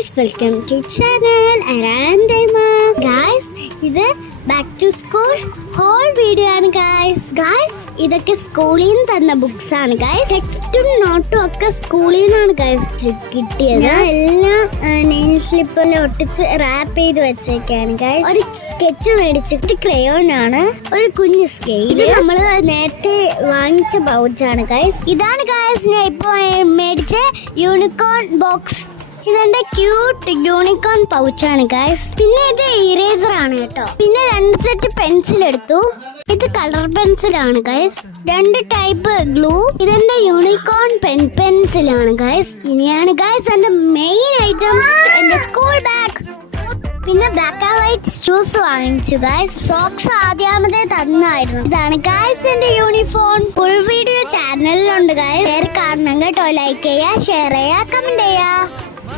guys, welcome to channel and guys, ഇത് back to school haul video ആണ് guys ഇതൊക്കെ സ്കൂളിൽ നിന്ന് തന്ന ബുക്സ് ആണ് ഗൈസ്. ടെക്സ്റ്റും നോട്ടും ഒക്കെ സ്കൂളിൽ നിന്നാണ് ഗൈസ് കിട്ടിയത്. എല്ലാം നെയിൽ സ്ലിപ്പിൽ ഒട്ടിച്ച് റാപ്പ് ചെയ്ത് വെച്ചേക്കാണ് ഗൈസ്. ഒരു സ്കെച്ച് മേടിച്ചിട്ട് ക്രയോൺ ആണ്, ഒരു കുഞ്ഞു സ്കെയിൽ. ഇത് നമ്മള് നേരത്തെ വാങ്ങിച്ച പൗച്ചാണ് ഗൈസ്. ഇതാണ് ഗൈസ് ഞാൻ ഇപ്പൊ മേടിച്ച യൂണിക്കോൺ ബോക്സ്. ഇതെന്റെ ക്യൂട്ട് യൂണിക്കോൺ പൗച്ചാണ് ഗൈസ്. പിന്നെ ഇത് ഇറേസർ ആണ് കേട്ടോ. പിന്നെ 2 സെറ്റ് പെൻസിൽ എടുത്തു. ഇത് കളർ പെൻസിൽ ആണ് ഗൈസ്. 2 type glue. ഇതെന്റെ യൂണിക്കോൺ പെൻസിലാണ് ഗൈസ്. ഇനിയാണ് ഗൈസ് എന്റെ മെയിൻ ഐറ്റംസ്, എന്റെ സ്കൂൾ ബാഗ്. പിന്നെ ബ്ലാക്ക് ആൻഡ് വൈറ്റ് ഷൂസ് വാങ്ങിച്ചു ഗൈസ്. സോക്സ് ആദ്യാമതേ തന്നായിരുന്നു. ഇതാണ് ഗൈസ് എന്റെ യൂണിഫോം. ഫുൾ വീഡിയോ ചാനലിലുണ്ട് ഗൈസ്. കാണണം കേട്ടോ. ലൈക്ക് ചെയ്യുക, ഷെയർ ചെയ്യുക, കമന്റ് ചെയ്യുക.